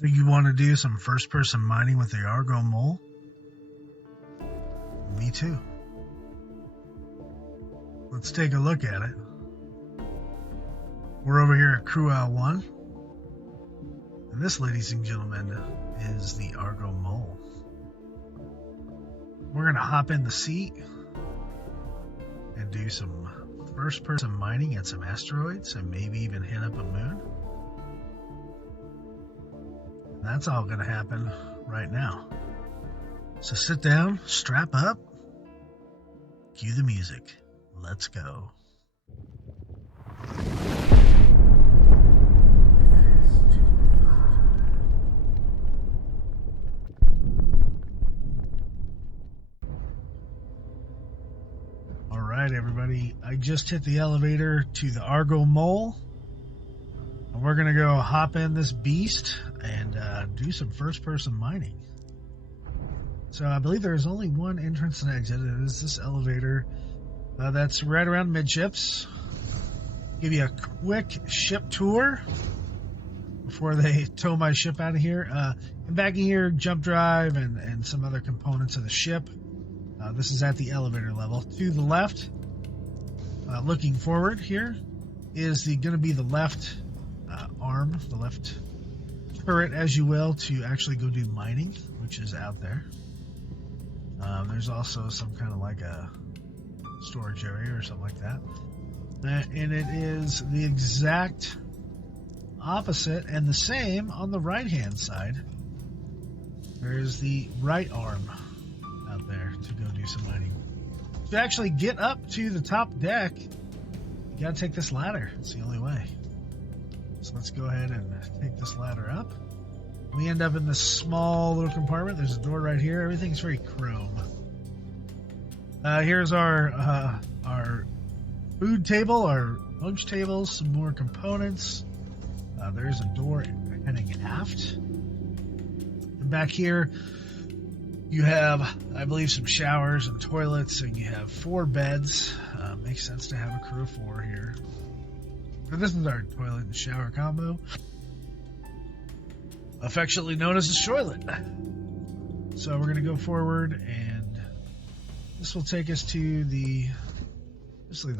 So you want to do some first-person mining with the Argo Mole? Me too. Let's take a look at it. We're over here at Crew L1. And this, ladies and gentlemen, is the Argo Mole. We're going to hop in the seat and do some first-person mining at some asteroids and maybe even hit up a moon. And that's all going to happen right now. So sit down, strap up, cue the music. Let's go. All right, everybody. I just hit the elevator to the Argo Mole. And we're going to go hop in this beast and do some first-person mining. So I believe there is only one entrance and exit. It is this elevator that's right around midships. Give you a quick ship tour before they tow my ship out of here. And back in here, jump drive and some other components of the ship. This is at the elevator level. To the left, looking forward here, is going to be the left arm, the left turret, as you will, to actually go do mining, which is out there. There's also some kind of like a storage area or something like that. And it is the exact opposite and the same on the right-hand side. There's the right arm out there to go do some mining. To actually get up to the top deck, you gotta take this ladder. It's the only way. So let's go ahead and take this ladder up. We end up in this small little compartment. There's a door right here. Everything's very chrome. Here's our food table, our lunch table, some more components. There's a door heading aft. And back here, you have, I believe, some showers and toilets, and you have 4 beds. Makes sense to have a crew of 4 here. And this is our toilet and shower combo, affectionately known as the shoilet. So we're going to go forward, and this will take us to the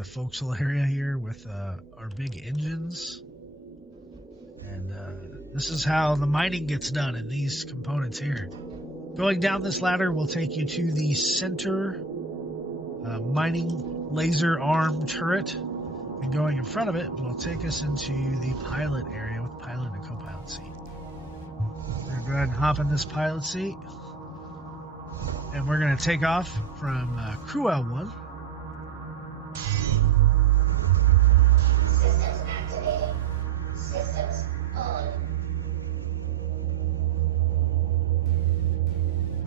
forecastle area here with our big engines. And this is how the mining gets done in these components here. Going down this ladder will take you to the center mining laser arm turret. And going in front of it will take us into the pilot area with pilot and co-pilot seat. We're going to go ahead and hop in this pilot seat. And we're going to take off from Crew L1. Systems activated. Systems on.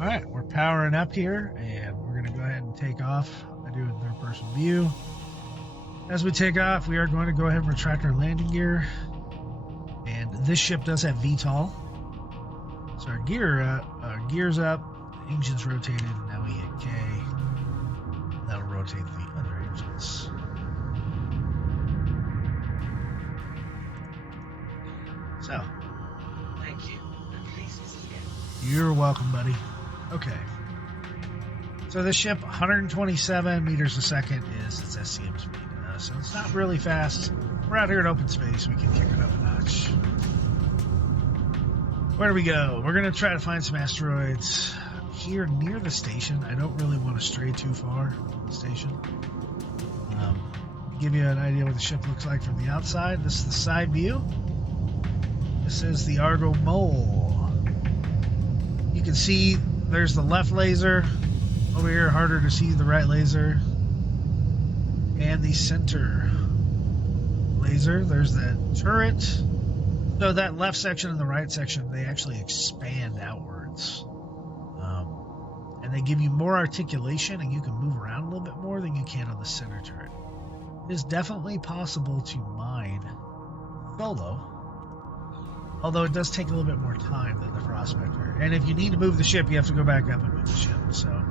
Alright, we're powering up here, and we're going to go ahead and take off. I do a third-person view. As we take off, we are going to go ahead and retract our landing gear. And this ship does have VTOL. So our gear's up, engine's rotated, and now we hit K. That'll rotate the other engines. So. Thank you. And please visit again. You're welcome, buddy. Okay. So this ship, 127 meters a second is its SCM speed. So it's not really fast. We're out here in open space. We can kick it up a notch. Where do we go? We're going to try to find some asteroids here near the station. I don't really want to stray too far from the station. To give you an idea what the ship looks like from the outside, this is the side view. This is the Argo Mole. You can see there's the left laser. Over here, harder to see the right laser. And the center laser. There's that turret. So that left section and the right section, they actually expand outwards. And they give you more articulation, and you can move around a little bit more than you can on the center turret. It is definitely possible to mine solo, although it does take a little bit more time than the Prospector. And if you need to move the ship, you have to go back up and move the ship. So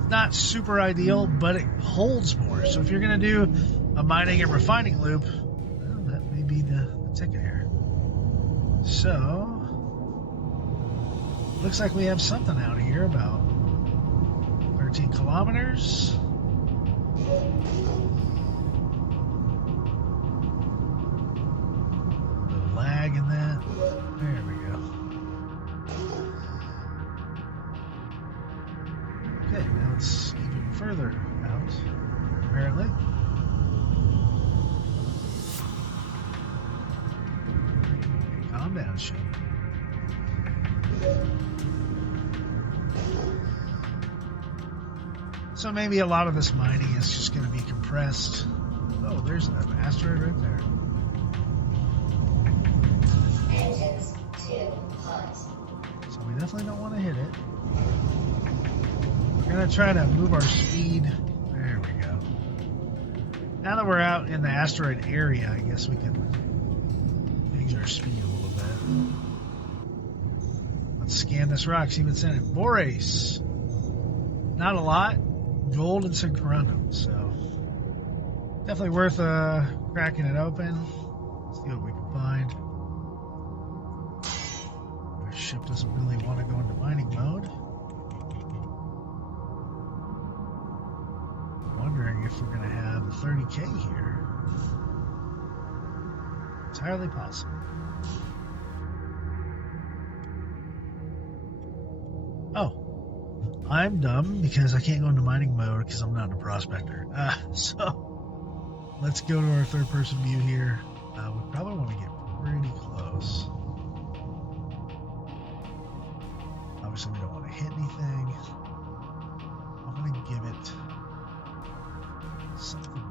it's not super ideal, but it holds more. So if you're going to do a mining and refining loop, well, that may be the ticket here. So Looks like we have something out here about 13 kilometers. A little lag in that. There we go. Okay, now it's even further out, apparently. Calm down, ship. So maybe a lot of this mining is just going to be compressed. Oh, there's an asteroid right there. Engines too hot. So we definitely don't want to hit it. We're going to try to move our speed. There we go. Now that we're out in the asteroid area, I guess we can change our speed a little bit. Let's scan this rock, see what's in it. Borace. Not a lot. Gold and some corundum, so definitely worth cracking it open. See what we can find. Our ship doesn't really want to go into mining mode. Wondering if we're going to have a 30k here. Entirely possible. Oh. I'm dumb because I can't go into mining mode because I'm not a prospector. So let's go to our third person view here. We probably want to get pretty close. Obviously we don't want to hit anything. I'm going to give it something.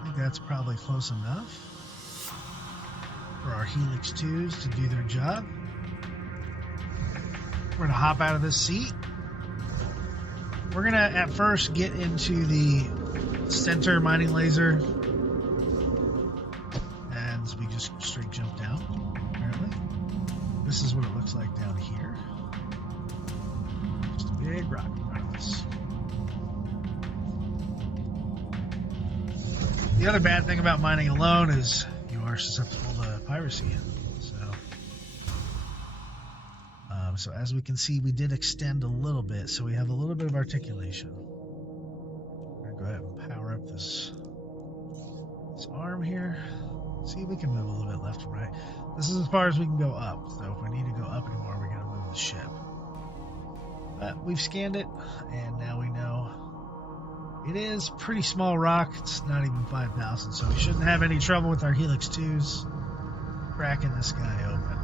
I think that's probably close enough for our Helix 2s to do their job. We're going to hop out of this seat. We're going to at first get into the center mining laser. And we just straight jump down, apparently. This is what it looks like down here. Just a big rock in front of us. The other bad thing about mining alone is you are susceptible to piracy. So as we can see, we did extend a little bit, so we have a little bit of articulation. I'm gonna go ahead and power up this arm here. See if we can move a little bit left and right. This is as far as we can go up, so if we need to go up anymore, we're gonna move the ship. But we've scanned it, and now we know it is pretty small rock. It's not even 5,000, so we shouldn't have any trouble with our Helix 2s cracking this guy open.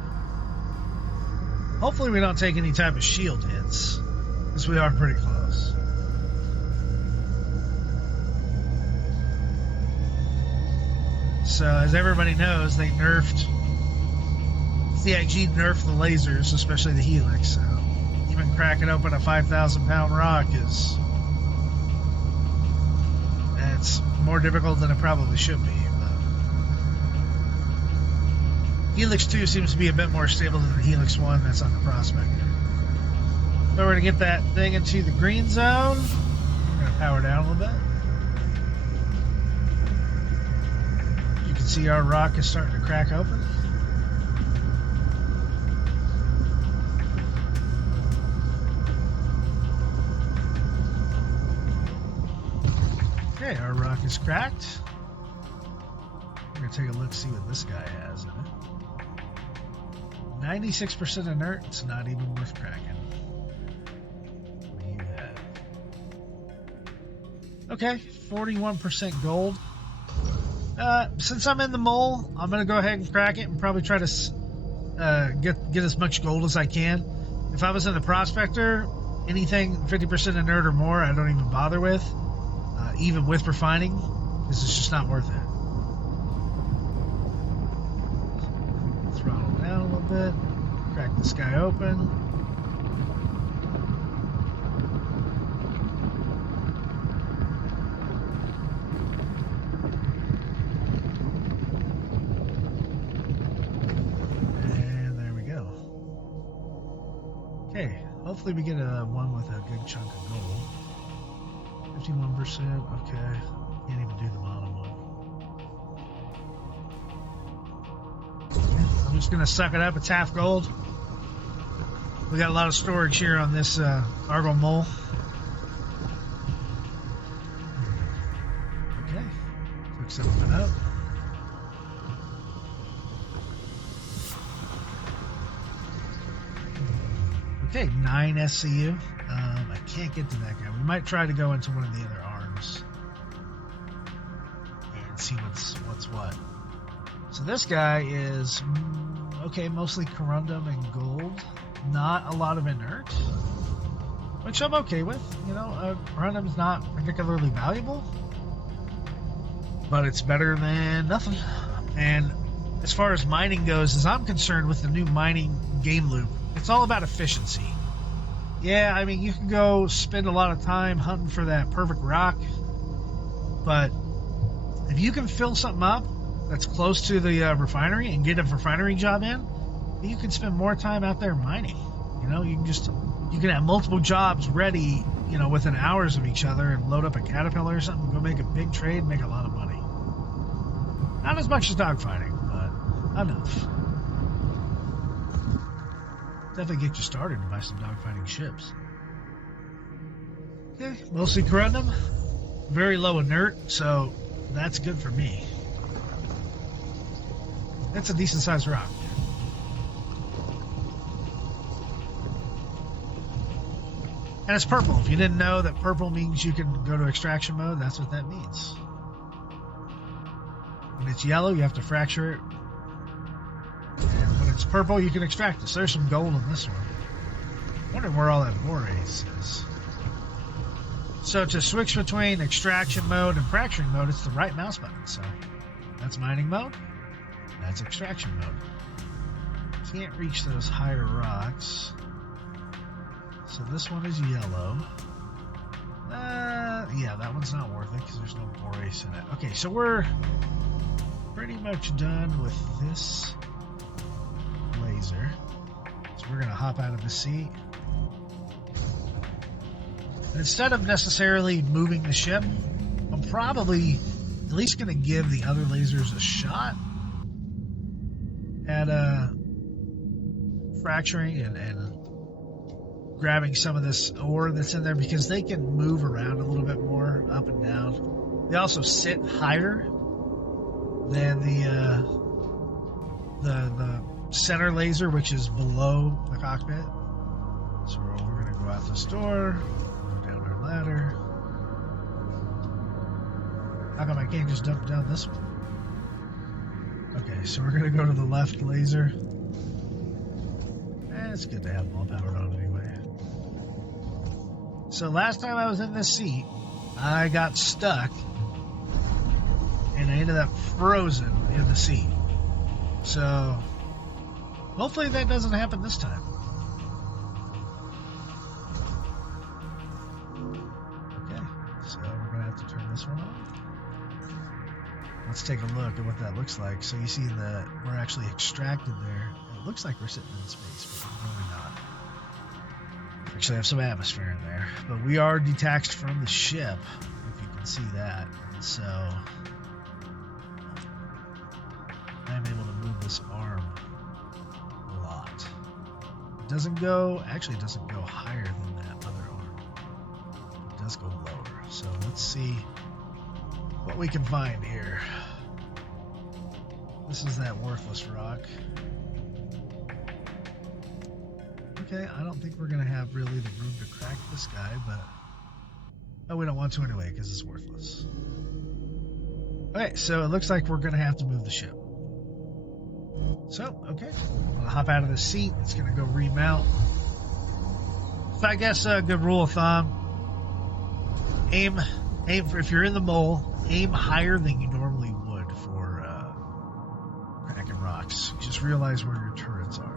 Hopefully we don't take any type of shield hits, because we are pretty close. So as everybody knows, they nerfed, CIG nerfed the lasers, especially the Helix, so even cracking open a 5,000 pound rock is, it's more difficult than it probably should be. Helix 2 seems to be a bit more stable than the Helix 1 that's on the Prospector. So we're going to get that thing into the green zone. We're going to power down a little bit. You can see our rock is starting to crack open. Okay, our rock is cracked. We're going to take a look, see what this guy has in it. 96% inert, it's not even worth cracking. What do you have? Okay, 41% gold. Since I'm in the mole, I'm going to go ahead and crack it and probably try to get as much gold as I can. If I was in the Prospector, anything 50% inert or more, I don't even bother with, even with refining, because it's just not worth it. Throttle down a little bit, crack this guy open. And there we go. Okay, hopefully we get a one with a good chunk of gold. 51%, okay. Can't even do the mono one. just gonna suck it up. It's half gold. We got a lot of storage here on this Argo Mole. Okay, quick something up. Okay, 9 SCU. I can't get to that guy. We might try to go into one of the other arms and see what's what. So this guy is okay, mostly corundum and gold. Not a lot of inert, which I'm okay with. You know, corundum's not particularly valuable, but it's better than nothing. And as far as mining goes, as I'm concerned with the new mining game loop, it's all about efficiency. Yeah, I mean, you can go spend a lot of time hunting for that perfect rock, but if you can fill something up that's close to the refinery and get a refinery job in, you can spend more time out there mining. You know, you can have multiple jobs ready, you know, within hours of each other and load up a caterpillar or something, go make a big trade, make a lot of money. Not as much as dogfighting, but enough. Definitely get you started to buy some dogfighting ships. Okay, mostly corundum, very low inert, so that's good for me. That's a decent sized rock. And it's purple. If you didn't know that purple means you can go to extraction mode, that's what that means. When it's yellow, you have to fracture it. And when it's purple, you can extract it. So there's some gold in this one. I'm wondering where all that borace is. So to switch between extraction mode and fracturing mode, it's the right mouse button. So that's mining mode. That's extraction mode. Can't reach those higher rocks. So this one is yellow. Yeah, that one's not worth it because there's no borace in it. Okay, so we're pretty much done with this laser. So we're going to hop out of the seat. And instead of necessarily moving the ship, I'm probably at least going to give the other lasers a shot at fracturing and grabbing some of this ore that's in there, because they can move around a little bit more up and down. They also sit higher than the center laser, which is below the cockpit. So we're going to go out this door, go down our ladder. How come I can't just dump down this one? Okay, so we're going to go to the left laser. It's good to have them all powered on anyway. So last time I was in this seat, I got stuck and I ended up frozen in the seat. So hopefully that doesn't happen this time. Okay, so we're gonna have to turn this one on. Let's take a look at what that looks like. So you see that we're actually extracted there. It looks like we're sitting in space, but we're really not. Actually have some atmosphere in there, but we are detached from the ship, if you can see that. And so I'm able to move this arm a lot. It doesn't go higher than that other arm. It does go lower. So let's see what we can find here. This is that worthless rock. Okay, I don't think we're going to have really the room to crack this guy, but oh, we don't want to anyway because it's worthless. Okay, so it looks like we're going to have to move the ship. So, okay, I'm going to hop out of the seat. It's going to go remount. So I guess a good rule of thumb, aim for, if you're in the mole, aim higher than you normally would for cracking rocks. Just realize where your turrets are.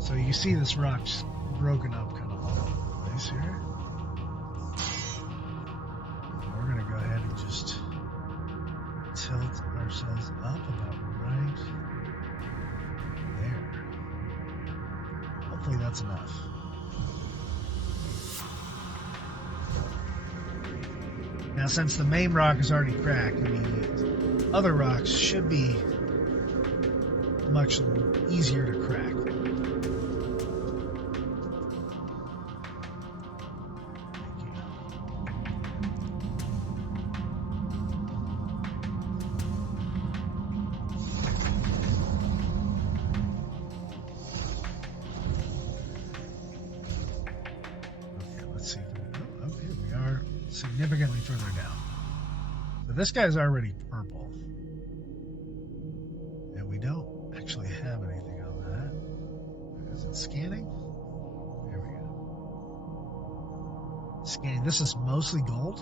So you see this rock's broken up kind of all over the place here. We're going to go ahead and just ourselves up about right there. Hopefully that's enough. Now, since the main rock is already cracked, the other rocks should be much easier to crack. Significantly further down. So this guy's already purple. And we don't actually have anything on that. Is it scanning? There we go. Scanning. This is mostly gold.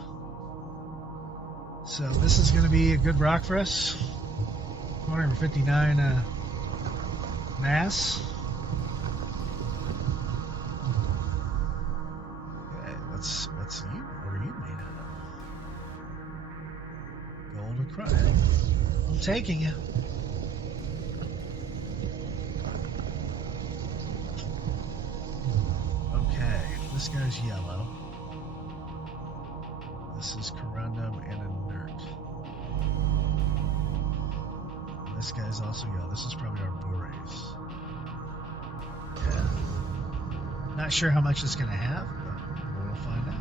So this is going to be a good rock for us. 459 mass. Okay, let's see. What are you made out of? Gold or cryo? I'm taking you. Okay, this guy's yellow. This is corundum and inert. This guy's also yellow. This is probably our borates. Yeah. Not sure how much it's going to have, but we'll find out.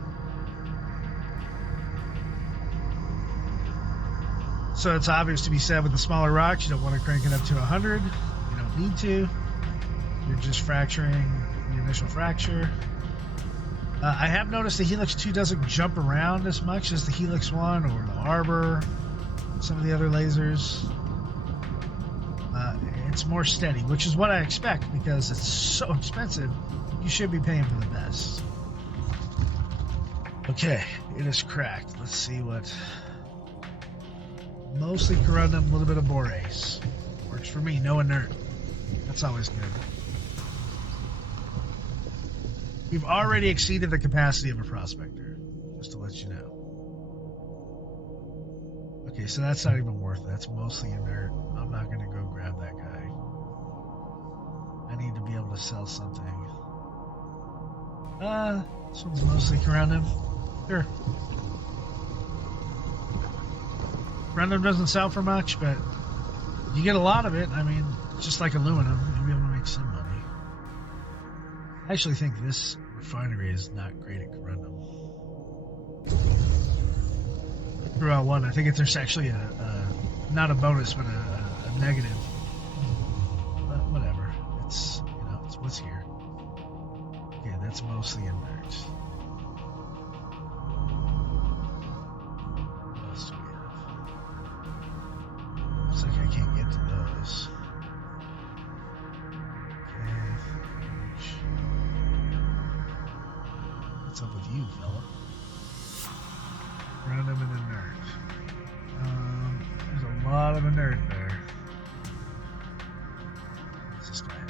So it's obvious to be said with the smaller rocks, you don't want to crank it up to 100. You don't need to. You're just fracturing the initial fracture. I have noticed the Helix 2 doesn't jump around as much as the Helix 1 or the Arbor, some of the other lasers. It's more steady, which is what I expect because it's so expensive. You should be paying for the best. Okay, it is cracked. Let's see what... Mostly corundum, a little bit of borace. Works for me, no inert. That's always good. We've already exceeded the capacity of a prospector, just to let you know. Okay, so that's not even worth it. That's mostly inert. I'm not going to go grab that guy. I need to be able to sell something. This one's mostly corundum. Sure. Corundum doesn't sell for much, but you get a lot of it. I mean, it's just like aluminum. You'll be able to make some money. I actually think this refinery is not great at corundum. Throughout one, I think there's actually not a bonus, but a negative. But whatever. It's, it's what's here. Okay, that's mostly inert. What else do we have? Looks like I can't get to those. Okay. What's up with you, fella? Random and inert. There's a lot of inert there. What's this guy have?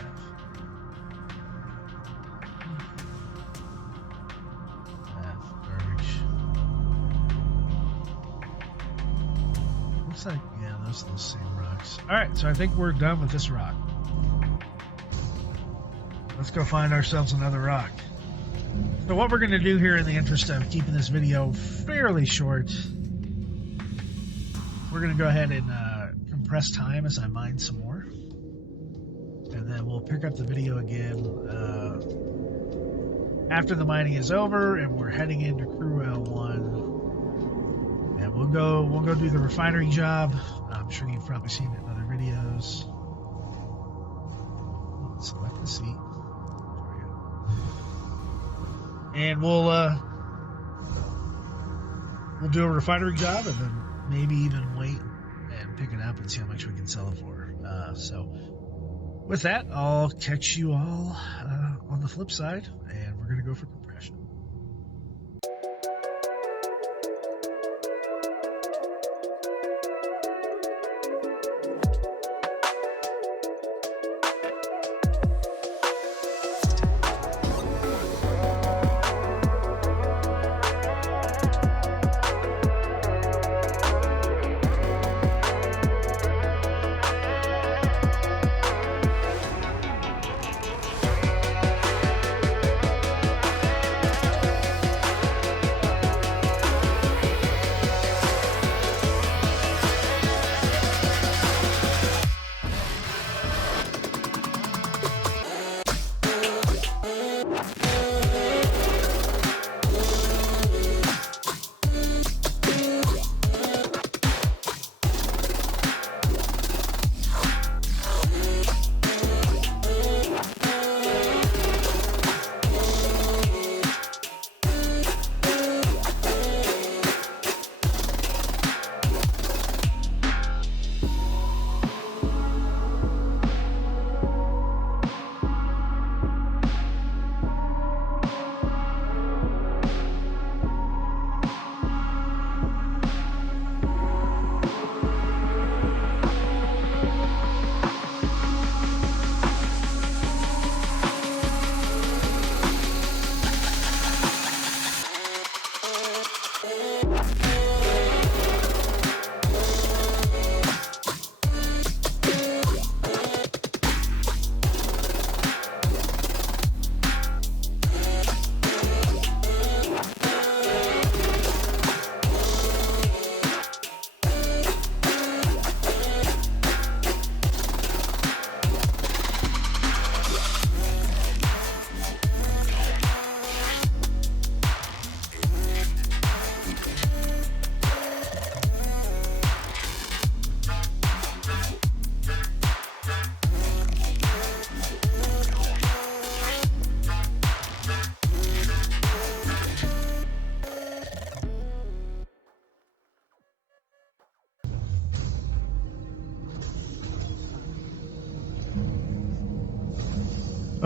Garbage. Looks like, yeah, those are the same rocks. Alright, so I think we're done with this rock. Let's go find ourselves another rock. So what we're going to do here in the interest of keeping this video fairly short, we're going to go ahead and compress time as I mine some more. And then we'll pick up the video again after the mining is over and we're heading into Crew L1. And we'll go do the refinery job. I'm sure you've probably seen it in other videos. Select the seat. And we'll do a refinery job and then maybe even wait and pick it up and see how much we can sell it for. So with that, I'll catch you all on the flip side, and we're going to go for compression.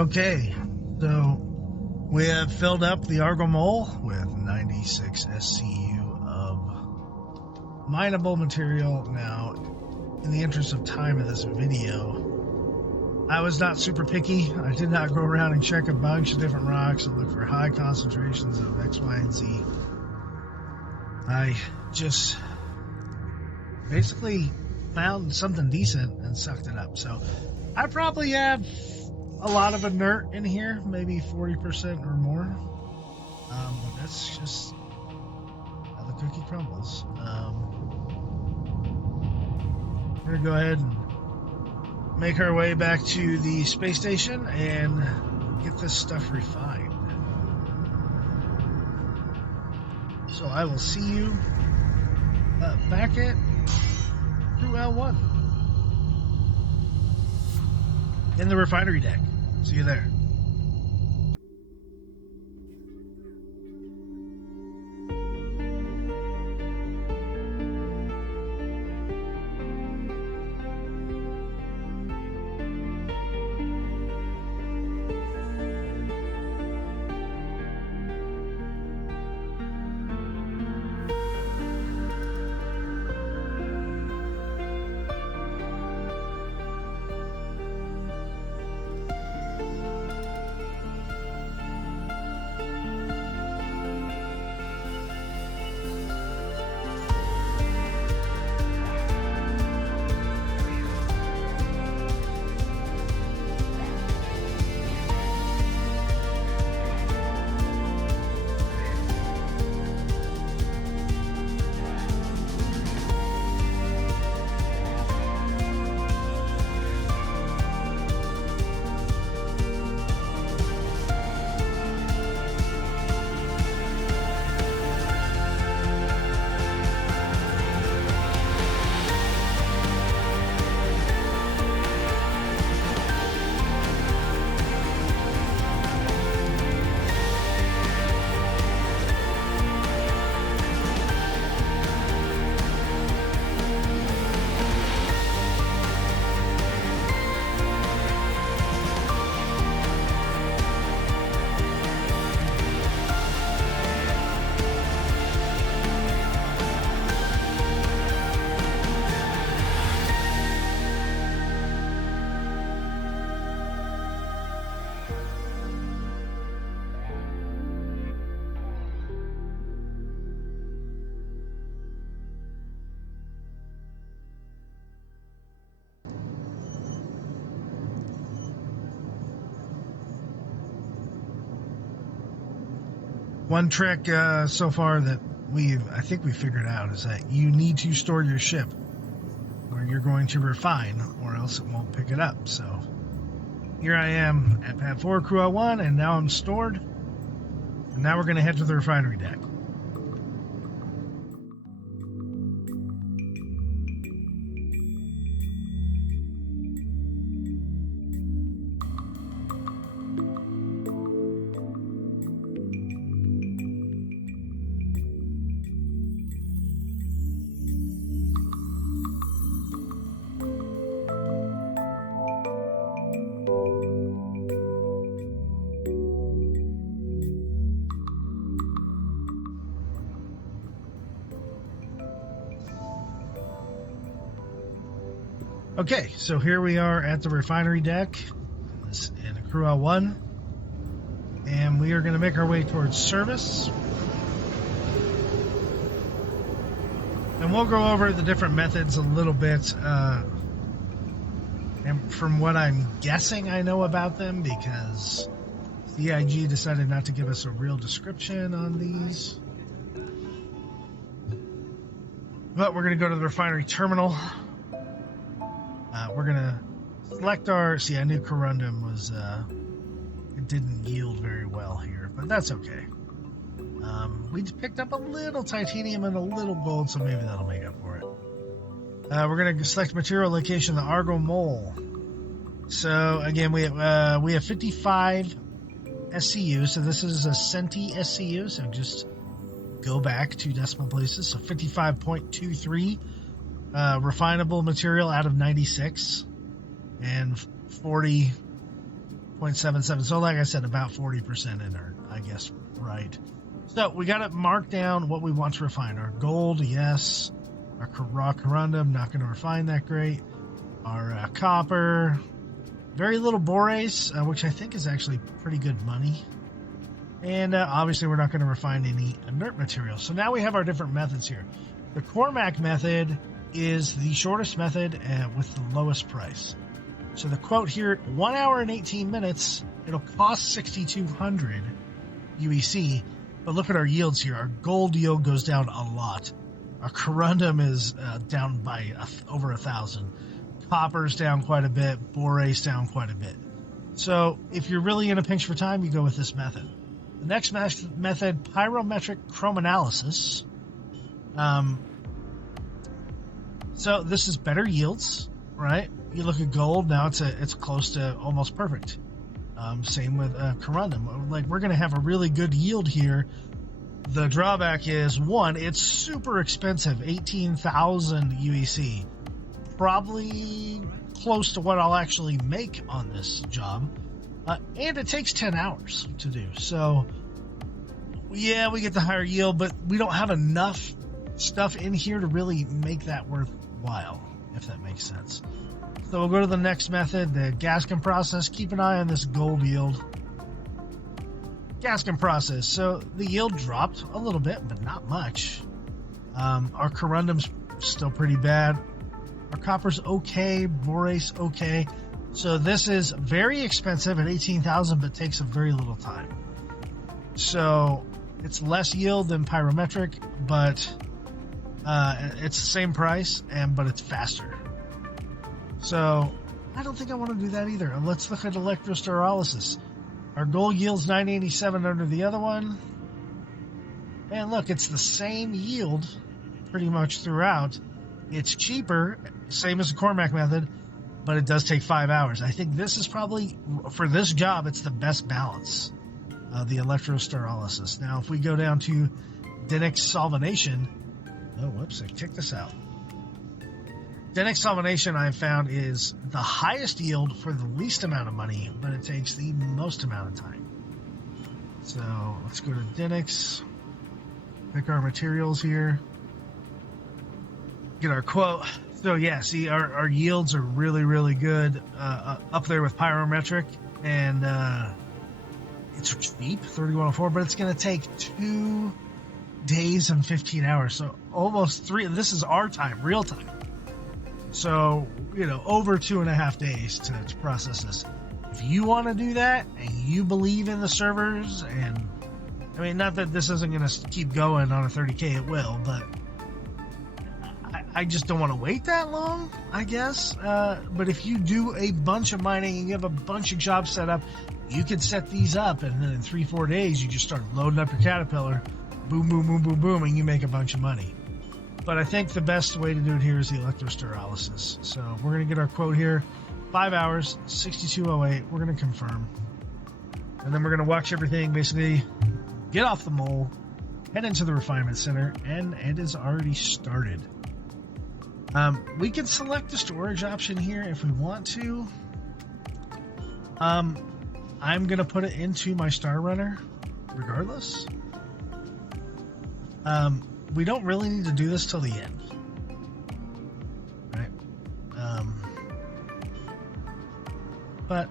Okay, so we have filled up the Argo Mole with 96 SCU of mineable material. Now, in the interest of time in this video, I was not super picky. I did not go around and check a bunch of different rocks and look for high concentrations of X, Y, and Z. I just basically found something decent and sucked it up. So I probably have a lot of inert in here, maybe 40% or more. But that's just how the cookie crumbles. We're gonna go ahead and make our way back to the space station and get this stuff refined. So I will see you back at Crew L1 in the refinery deck. See you there. One trick so far that I think we figured out is that you need to store your ship where you're going to refine, or else it won't pick it up. So here I am at Pad 4, Crew L1, and now I'm stored. And now we're going to head to the refinery deck. Okay, so here we are at the refinery deck in Crew L1, and we are going to make our way towards service. And we'll go over the different methods a little bit, and from what I'm guessing I know about them, because EIG decided not to give us a real description on these. But we're going to go to the refinery terminal. We're going to select our... See, I knew corundum was... it didn't yield very well here, but that's okay. We picked up a little titanium and a little gold, so maybe that'll make up for it. We're going to select material location, the Argo Mole. So, again, we have 55 SCU, so this is a centi SCU, so just go back 2 decimal places. So 55.23 refinable material out of 96, and 40 0.77. So like I said, about 40% in there, I guess, right? So we got to mark down what we want to refine. Our gold, yes. Our raw corundum, not going to refine that great. Our copper, very little borace, which I think is actually pretty good money. And obviously we're not going to refine any inert material. So now we have our different methods here. The Cormac method is the shortest method with the lowest price. So the quote here, 1 hour and 18 minutes, it'll cost 6,200 UEC, but look at our yields here. Our gold yield goes down a lot. Our corundum is down by over 1,000. Copper's down quite a bit, borace down quite a bit. So if you're really in a pinch for time, you go with this method. The next method, pyrometric chromanalysis. So this is better yields, right? You look at gold, now it's close to almost perfect. Same with corundum. Like, we're going to have a really good yield here. The drawback is, one, it's super expensive, 18,000 UEC. Probably close to what I'll actually make on this job. And it takes 10 hours to do. So, yeah, we get the higher yield, but we don't have enough stuff in here to really make that worthwhile, if that makes sense. So we'll go to the next method, the Gascon process. Keep an eye on this gold yield. Gascon process. So the yield dropped a little bit, but not much. Our corundum's still pretty bad. Our copper's okay. Borace okay. So this is very expensive at 18,000, but takes a very little time. So it's less yield than pyrometric, but it's the same price, but it's faster. So I don't think I want to do that either. Let's look at electrosterolysis. Our gold yield's 987 under the other one. And look, it's the same yield pretty much throughout. It's cheaper, same as the Cormac method, but it does take 5 hours. I think this is probably, for this job, it's the best balance, the electrosterolysis. Now, if we go down to denaxsolvenation, oh, whoops, I kicked this out. Denaxsolvenation, I've found, is the highest yield for the least amount of money, but it takes the most amount of time. So let's go to Denax, pick our materials here, get our quote. So yeah, see, our yields are really, really good, up there with pyrometric, and it's cheap, 3104, but it's going to take 2 days and 15 hours, so almost 3. This is our time, real time. So, over 2.5 days to process this. If you want to do that and you believe in the servers, and I mean, not that this isn't going to keep going on a 30K, it will, but I just don't want to wait that long, I guess. But if you do a bunch of mining and you have a bunch of jobs set up, you could set these up, and then in 3-4 days, you just start loading up your Caterpillar, boom, boom, boom, boom, boom, and you make a bunch of money. But I think the best way to do it here is the electrosterolysis. So we're going to get our quote here. 5 hours, 6208. We're going to confirm. And then we're going to watch everything basically get off the mole, head into the refinement center, and it is already started. We can select the storage option here if we want to. I'm going to put it into my star runner regardless. We don't really need to do this till the end, right? But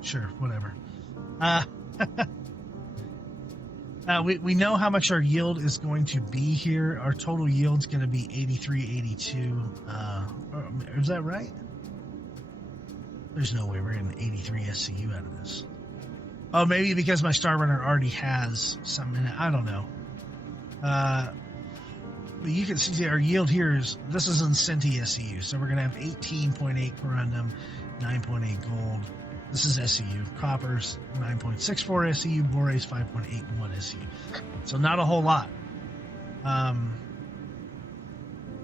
sure, whatever. We know how much our yield is going to be here. Our total yield's going to be 8382. Is that right? There's no way we're getting 83 SCU out of this. Oh, maybe because my star runner already has some in it. I don't know. But you can see our yield here this is in Centi SCU, so we're going to have 18.8 corundum, 9.8 gold. This is SCU. Copper's 9.64 SCU, borace 5.81 SCU. So not a whole lot.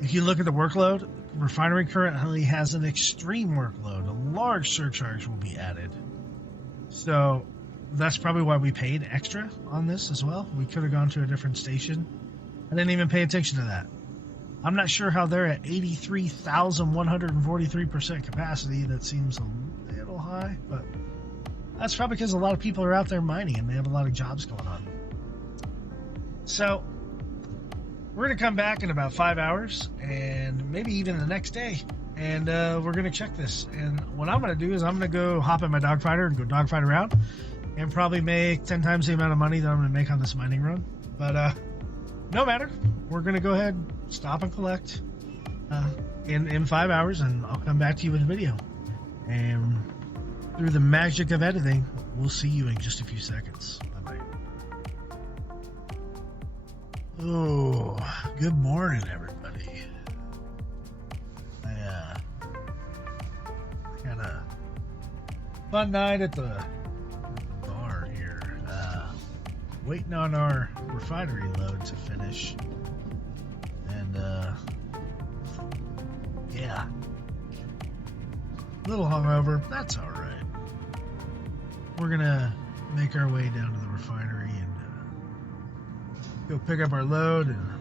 If you look at the workload, refinery currently has an extreme workload. A large surcharge will be added. So that's probably why we paid extra on this as well. We could have gone to a different station. I didn't even pay attention to that. I'm not sure how they're at 83,143% capacity. That seems a little high, but That's probably because a lot of people are out there mining and they have a lot of jobs going on. So we're going to come back in about 5 hours and maybe even the next day. And we're going to check this. And what I'm going to do is I'm going to go hop in my dogfighter and go dogfight around and probably make 10 times the amount of money that I'm going to make on this mining run. But no matter. We're going to go ahead, stop and collect in 5 hours, and I'll come back to you with a video. And through the magic of editing, we'll see you in just a few seconds. Bye-bye. Oh, good morning, everybody. Had a fun night at the bar here, waiting on our refinery load to finish, and yeah, a little hungover, but that's all right. We're gonna make our way down to the refinery and go pick up our load and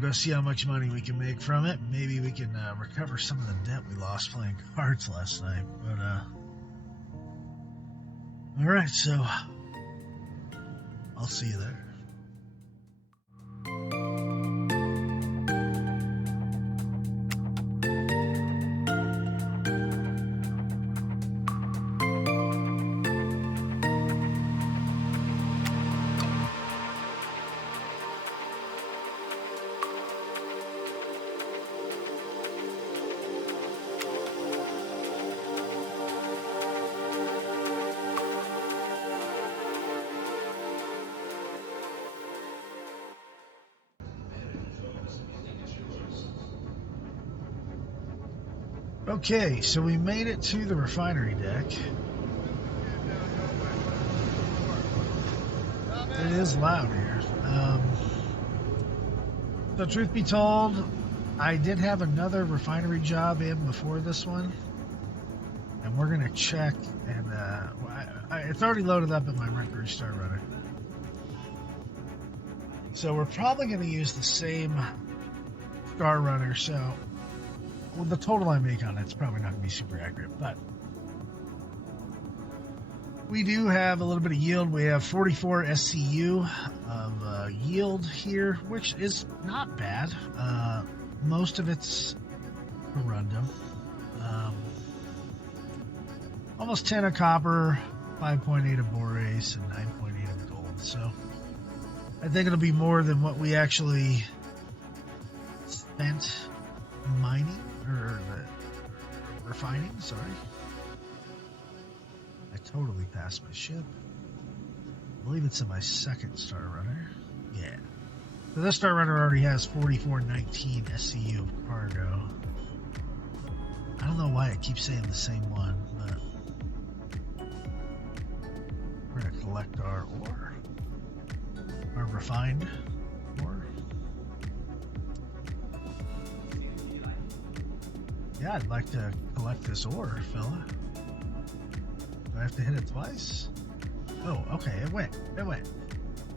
go see how much money we can make from it. Maybe we can recover some of the debt we lost playing cards last night. But all right, so I'll see you there. Okay, so we made it to the refinery deck. It is loud here. So truth be told, I did have another refinery job in before this one, and we're gonna check. And it's already loaded up in my Mercury Star Runner, so we're probably gonna use the same Star Runner. So. Well, the total I make on it's probably not going to be super accurate, but we do have a little bit of yield. We have 44 SCU of yield here, which is not bad. Most of it's corundum. Almost 10 of copper, 5.8 of borace, and 9.8 of gold. So I think it'll be more than what we actually spent mining. Or refining, sorry. I totally passed my ship. I believe it's in my second Star Runner. Yeah. So this Star Runner already has 4419 SCU of cargo. I don't know why it keeps saying the same one, but we're going to collect our ore. Our refined ore. Yeah, I'd like to collect this ore, fella. Do I have to hit it twice? Oh, okay, it went.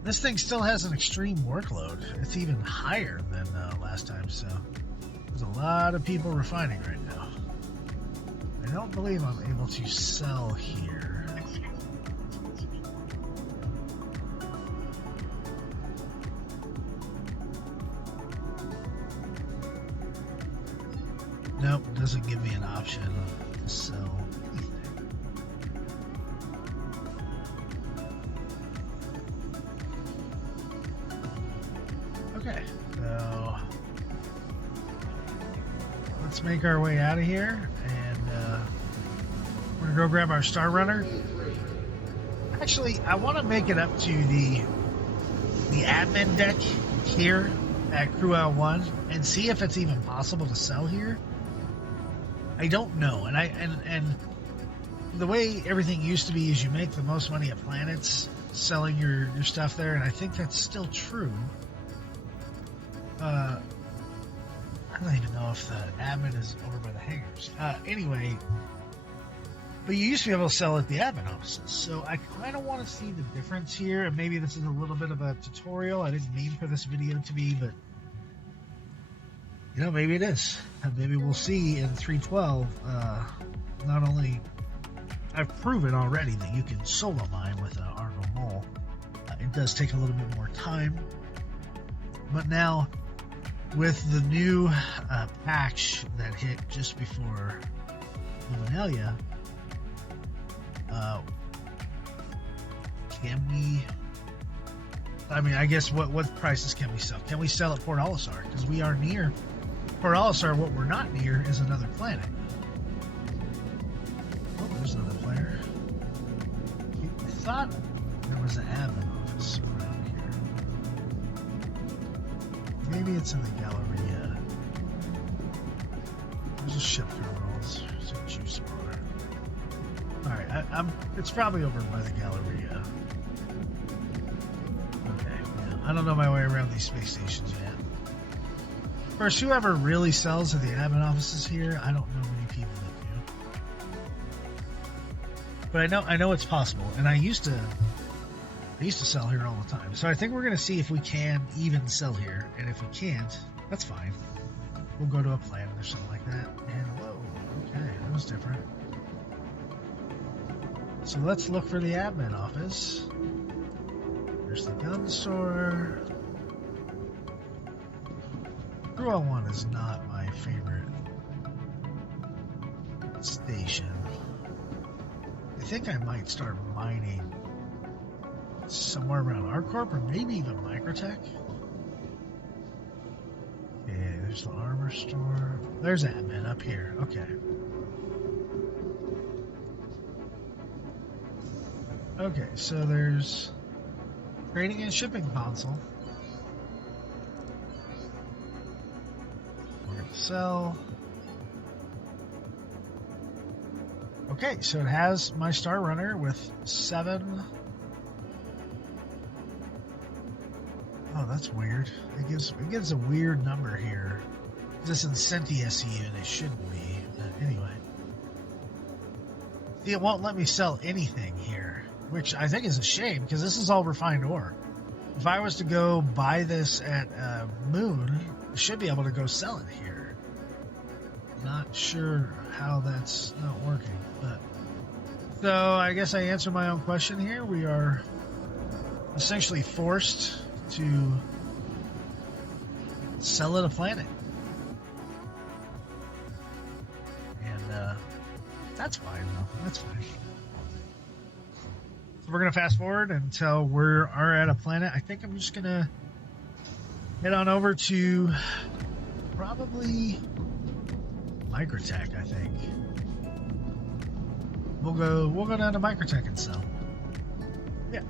This thing still has an extreme workload. It's even higher than last time, so there's a lot of people refining right now. I don't believe I'm able to sell here. Nope, doesn't give me an option to sell anything. Okay, so let's make our way out of here, and we're gonna go grab our Star Runner. Actually, I want to make it up to the admin deck here at Crew L1 and see if it's even possible to sell here. I don't know, and the way everything used to be is you make the most money at planets selling your stuff there, and I think that's still true. I don't even know if the admin is over by the hangars. Anyway, but you used to be able to sell at the admin offices, so I kind of want to see the difference here, and maybe this is a little bit of a tutorial. I didn't mean for this video to be, but you know, maybe it is. Maybe we'll see in 312, not only I've proven already that you can solo mine with an Argo Mole. It does take a little bit more time, but now with the new patch that hit just before Luminalia, can we? I mean, I guess what prices can we sell? Can we sell at Port Olisar? Because we are near Port Olisar. What we're not near is another planet. Oh, there's another player. I thought there was an admin office around here. Maybe it's in the Galleria. There's a ship terminal. There's a juice bar. All right, it's probably over by the Galleria. I don't know my way around these space stations yet. First, whoever really sells at the admin offices here, I don't know many people that do. But I know it's possible, and I used to sell here all the time. So I think we're gonna see if we can even sell here, and if we can't, that's fine. We'll go to a planet or something like that. And whoa, okay, that was different. So let's look for the admin office. There's the gun store. Crew 1 is not my favorite station. I think I might start mining somewhere around ArcCorp or maybe even Microtech. Okay, there's the armor store. There's admin up here. Okay. Okay, so there's trading and shipping console. We're going to sell. Okay, so it has my Star Runner with 7. Oh, that's weird. It gives a weird number here. This is Incenti SEU and it shouldn't be. But anyway. See, it won't let me sell anything here, which I think is a shame because this is all refined ore. If I was to go buy this at Moon, I should be able to go sell it here. Not sure how that's not working, but so I guess I answered my own question here. We are essentially forced to sell at a planet, and that's fine though. That's fine. We're going to fast forward until we are at a planet. I think I'm just going to head on over to probably Microtech, I think. We'll go down to Microtech and sell. Yeah.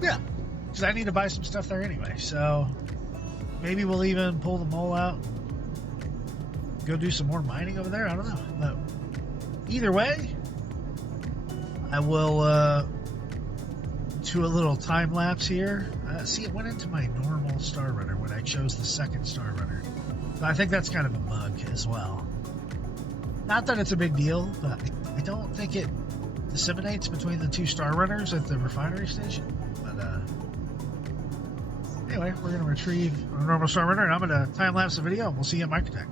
Yeah. Because I need to buy some stuff there anyway. So maybe we'll even pull the mole out. Go do some more mining over there. I don't know. But either way, I will do a little time lapse here. See, it went into my normal Star Runner when I chose the second Star Runner. So I think that's kind of a bug as well. Not that it's a big deal, but I don't think it disseminates between the two Star Runners at the refinery station. But anyway, we're going to retrieve our normal Star Runner, and I'm going to time lapse the video, and we'll see you at Microtech.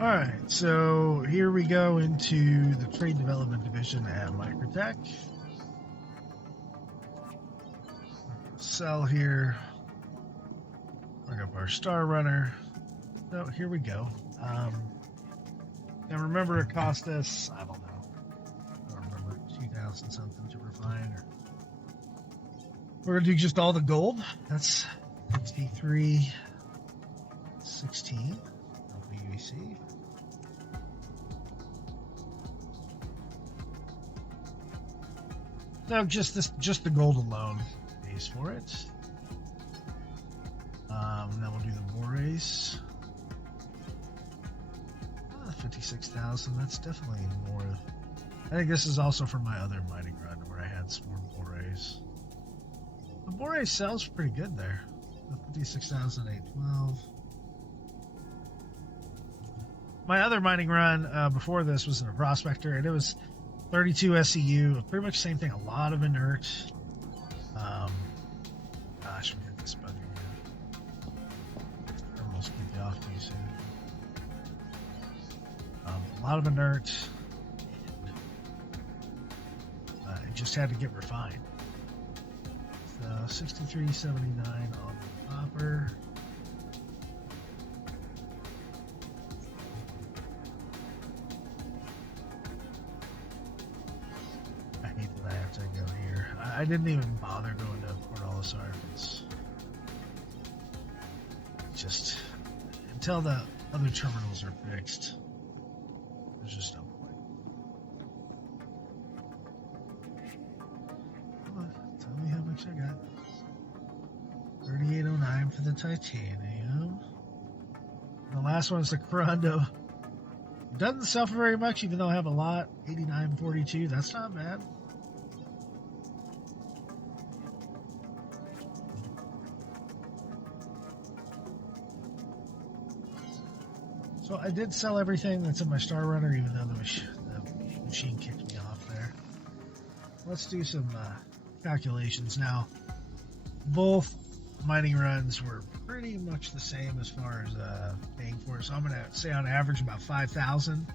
Alright, so here we go into the Trade Development Division at Microtech. Sell here. Bring up our Star Runner. So here we go. And remember, it cost us, I don't remember, 2,000 something to refine. We're going to do just all the gold. That's 63.16 LPUC. No, just the gold alone pays for it. And then we'll do the Borace. 56,000. That's definitely more. I think this is also for my other mining run where I had some more Borace. The Borace sells pretty good there. 56,812. My other mining run before this was in a prospector, and it was 32 SEU, pretty much same thing. A lot of inert. Gosh, we get this bug again. Almost get you off too soon. A lot of inert. It just had to get refined. So 63.79 on the copper. I hate that I have to go here. I didn't even bother going to Port Olisar. It's just until the other terminals are fixed. There's just no point. Come on, tell me how much I got. 3809 for the titanium. The last one is the Corando. Doesn't suffer very much, even though I have a lot. 8942. That's not bad. So I did sell everything that's in my Star Runner, even though the machine kicked me off there. Let's do some calculations now. Both mining runs were pretty much the same as far as paying for it. So I'm going to say on average about 5,000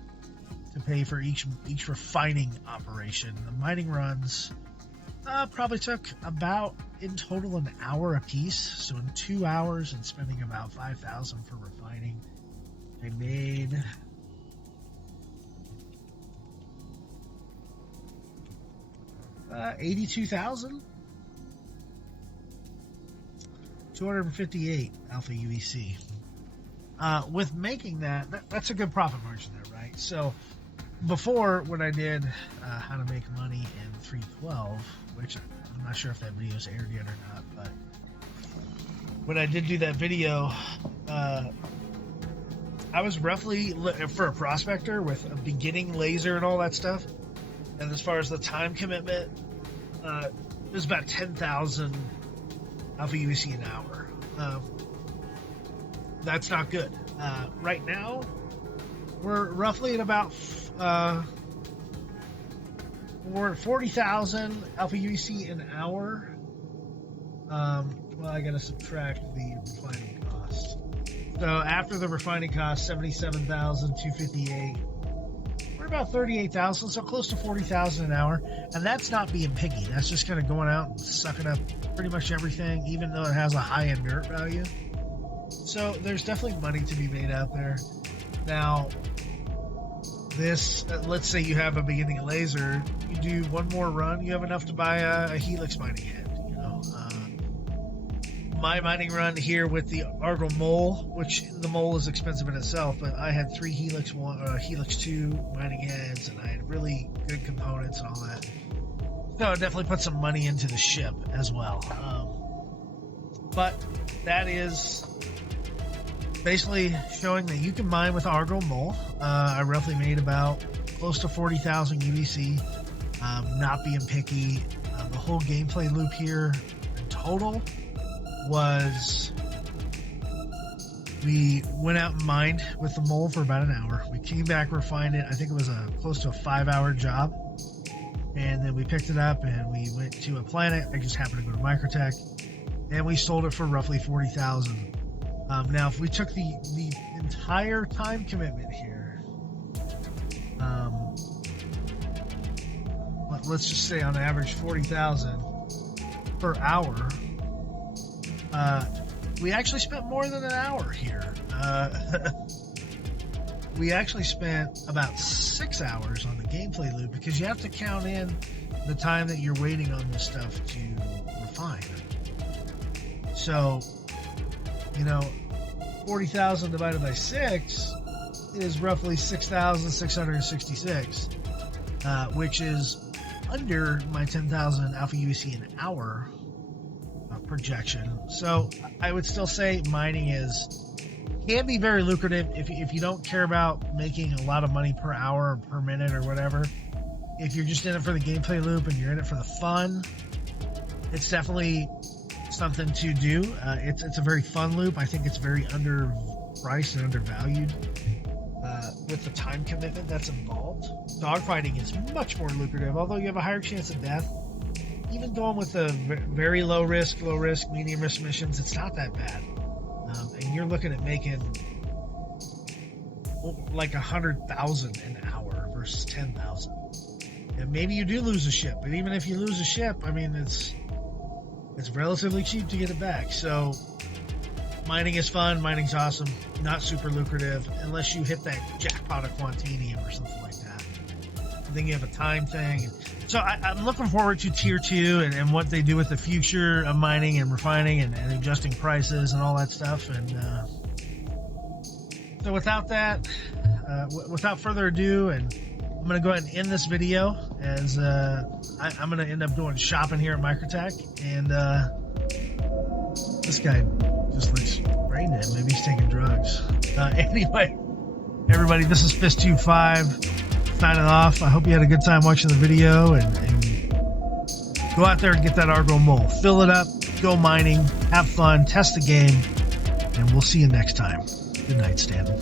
to pay for each refining operation. The mining runs probably took about in total an hour a piece. So in 2 hours and spending about 5,000 for refining, I made $82,258 alpha UEC. With making that's a good profit margin there, right? So before, when I did how to make money in 312, which I'm not sure if that video's aired yet or not, but when I did do that video, I was roughly, for a prospector with a beginning laser and all that stuff, and as far as the time commitment, it was about 10,000 alpha UEC an hour. That's not good. Right now, we're roughly at about we're at 40,000 alpha UEC an hour. Well, I gotta subtract the refining cost. So after the refining cost, 77,258. We're about 38,000, so close to 40,000 an hour. And that's not being picky. That's just kind of going out and sucking up pretty much everything, even though it has a high inert value. So there's definitely money to be made out there. Now, this, let's say you have a beginning laser, you do one more run, you have enough to buy a helix mining head. My mining run here with the Argo Mole, which the Mole is expensive in itself, but I had 3 Helix 2 mining heads, and I had really good components and all that. So it definitely put some money into the ship as well. But that is basically showing that you can mine with Argo Mole. I roughly made about close to 40,000 UEC, not being picky. The whole gameplay loop here in total was, we went out and mined with the Mole for about an hour. We came back, refined it. I think it was close to a 5-hour job. And then we picked it up and we went to a planet. I just happened to go to Microtech, and we sold it for roughly 40,000. Now, if we took the entire time commitment here let's just say on average 40,000 per hour. We actually spent more than an hour here. We actually spent about 6 hours on the gameplay loop because you have to count in the time that you're waiting on this stuff to refine. So, 40,000 divided by 6 is roughly 6,666, which is under my 10,000 alpha UEC an hour projection. So I would still say mining can be very lucrative if you don't care about making a lot of money per hour or per minute or whatever. If you're just in it for the gameplay loop and you're in it for the fun, it's definitely something to do. It's a very fun loop. I think it's very underpriced and undervalued with the time commitment that's involved. Dogfighting is much more lucrative, although you have a higher chance of death. Even going with the very low risk, medium risk missions, it's not that bad. And you're looking at making like 100,000 an hour versus 10,000. And maybe you do lose a ship, but even if you lose a ship, I mean, it's relatively cheap to get it back. So mining is fun, mining's awesome, not super lucrative unless you hit that jackpot of Quantanium or something like that. And then you have a time thing. So I'm looking forward to Tier 2 and what they do with the future of mining and refining and adjusting prices and all that stuff. And so without that, without further ado, and I'm going to go ahead and end this video as I'm going to end up doing shopping here at Microtech. And this guy just looks brain dead. Maybe he's taking drugs. Anyway, everybody, this is Fist-25 signing off. I hope you had a good time watching the video, and go out there and get that Argo Mole. Fill it up, go mining, have fun, test the game, and we'll see you next time. Good night, Stanton.